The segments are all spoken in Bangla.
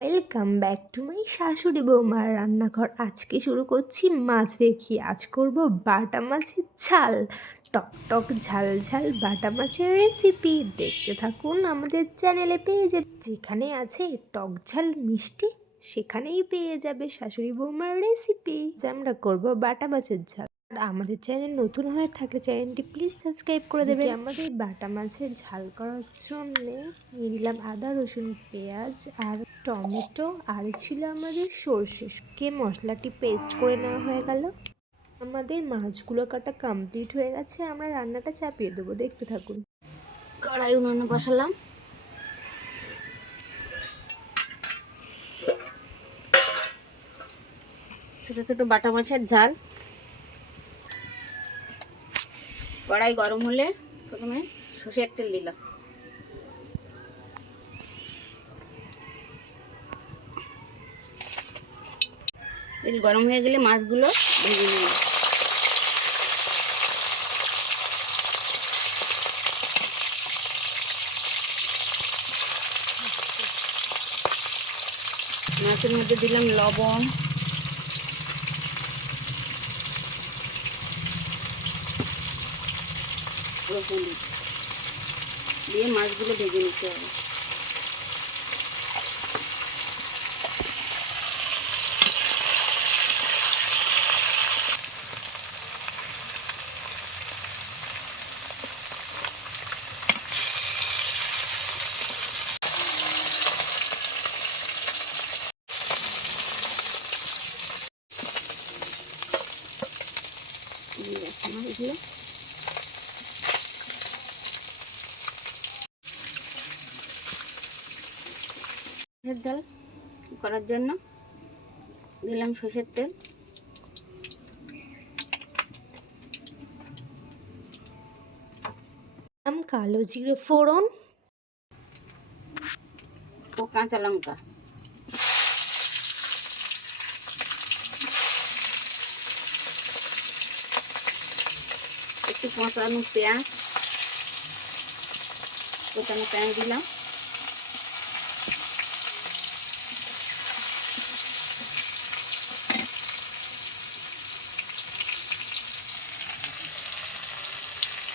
ওয়েলকাম ব্যাক টু মাই শাশুড়ি বৌমার রান্নাঘর। আজকে শুরু করছি মাছ দেখি আজ করব বাটা মাছের ঝাল। টক টক ঝাল ঝাল বাটা মাছের রেসিপি দেখতে থাকুন আমাদের চ্যানেলে পেয়ে যাবে। যেখানে আছে টক ঝাল মিষ্টি, সেখানেই পেয়ে যাবে শাশুড়ি বৌমার রেসিপি যে আমরা করব বাটা মাছের ঝাল। আর আমাদের চ্যানেল নতুন হয়ে থাকলে চ্যানেলটি প্লিজ সাবস্ক্রাইব করে দেবে আমাদের বাটা মাছের ঝাল করার জন্য নিয়ে নিলাম আদা রসুন পেঁয়াজ আর টমেটো আর ছিল আমাদের সর্ষে। কে মশলাটি পেস্ট করে নেওয়া হয়ে গেল? আমাদের মাছগুলো কাটা কমপ্লিট হয়ে গেছে আমরা রান্নাটা চাপিয়ে দেবো। দেখতে থাকুন। কড়াই উনুনে বসালাম। ছোট ছোট বাটা মাছের ঝাল। কড়াই গরম হলে প্রথমে সর্ষের তেল দিলাম। তেল গরম হয়ে গেলে মাছগুলো ভেজে মাছের মধ্যে দিলাম লবণ। পুরো হলুদ দিয়ে মাছগুলো ভেজে নিতে হবে দিয়ে হবে এগুলো। সর্ষের ডাল করার জন্য দিলাম সর্ষের তেল। কালো জিরে ফোড়ন। ও কাঁচা লঙ্কা। একটু পচানো পেঁয়াজ। পচানো পেঁয়াজ দিলাম।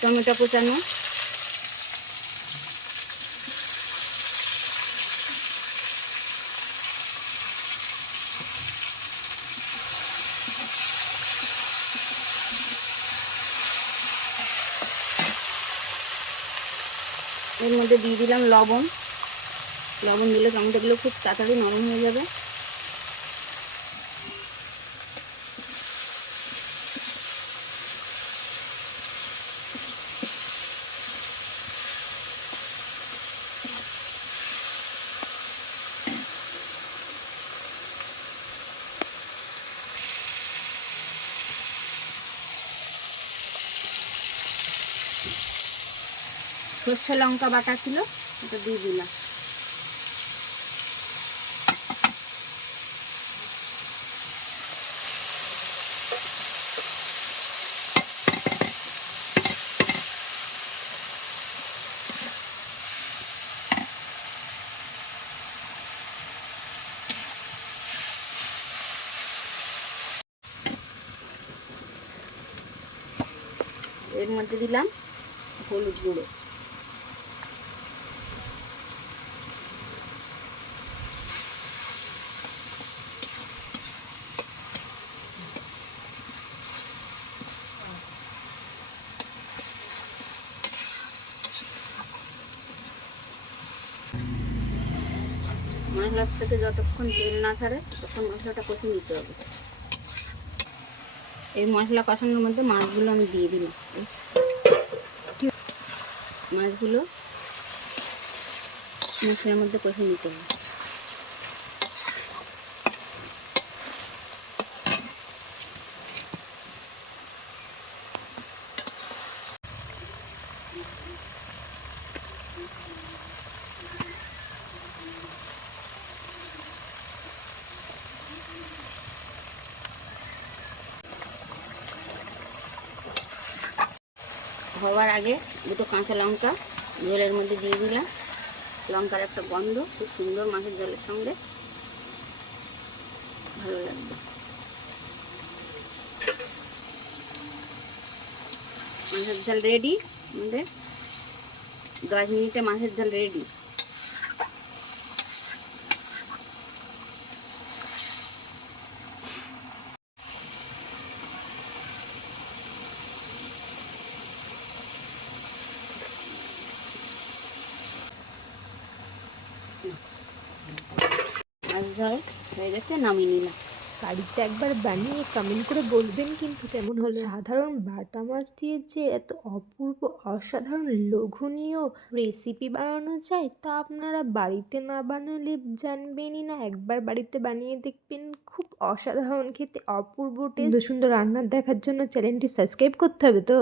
টমেটো পচানো এর মধ্যে দিয়ে দিলাম লবণ। লবণ দিলে টমেটোগুলো খুব তাড়াতাড়ি নরম হয়ে যাবে। সর্ষে লঙ্কা বাটা ছিল ওটা দিয়ে দিলাম। এর মধ্যে দিলাম হলুদ গুঁড়ো। মশলার সাথে যতক্ষণ তেল না ছাড়ে ততক্ষণ মশলাটা কষে নিতে হবে। এই মশলা কষানোর মধ্যে মাছগুলো আমি দিয়ে দিলাম। মাছগুলো মশলার মধ্যে কষে নিতে হবে। হওয়ার আগে দুটো কাঁচা লঙ্কা জলের মধ্যে দিয়ে দিলাম। লঙ্কার একটা গন্ধ, খুব সুন্দর মাছের জলের সঙ্গে। ভালো লাগবে। মাছের ঝাল রেডি আমাদের দশ মিনিটে মাছের ঝাল রেডি মাছ ঝাল হয়ে গেছে নামিয়ে নিলাম। বাড়িতে একবার বানিয়ে কমেন্ট করে বলবেন কিন্তু কেমন হলো? সাধারণ বাটা মাছ দিয়ে যে এত অপূর্ব অসাধারণ লোভনীয় রেসিপি বানানো যায় তা আপনারা বাড়িতে না বানালে জানবেনই না। একবার বাড়িতে বানিয়ে দেখবেন খুব অসাধারণ খেতে অপূর্ব টেস্ট সুন্দর রান্নার দেখার জন্য চ্যানেলটি সাবস্ক্রাইব করতে হবে তো?